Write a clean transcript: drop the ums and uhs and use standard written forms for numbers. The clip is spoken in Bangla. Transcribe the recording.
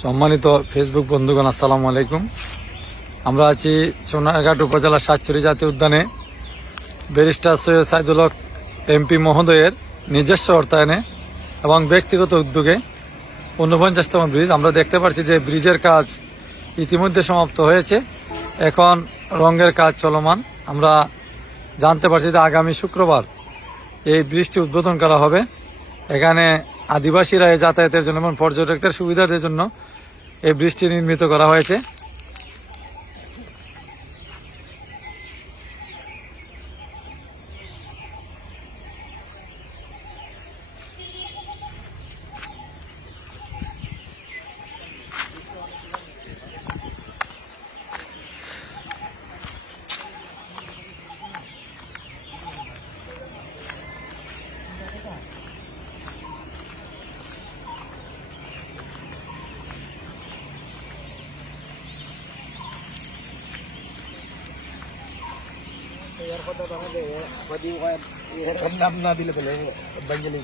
সম্মানিত ফেসবুক বন্ধুগণ, আসসালামু আলাইকুম। আমরা আছি সোনারঘাট উপজেলার সাতচুরি জাতীয় উদ্যানে ব্যারিস্টার সৈয়দ সাইদুল হক এমপি মহোদয়ের নিজস্ব অর্থায়নে এবং ব্যক্তিগত উদ্যোগে ৪৯তম ব্রিজ। আমরা দেখতে পাচ্ছি যে ব্রিজের কাজ ইতিমধ্যে সমাপ্ত হয়েছে, এখন রঙের কাজ চলমান। আমরা জানতে পারছি যে আগামী শুক্রবার এই ব্রিজটি উদ্বোধন করা হবে। এখানে আদিবাসীরা যাতায়াতের জন্য এবং পর্যটকদের সুবিধার জন্য এই ব্রিজটি নির্মিত করা হয়েছে। নাম না দিলে বলে বাঙ্গালি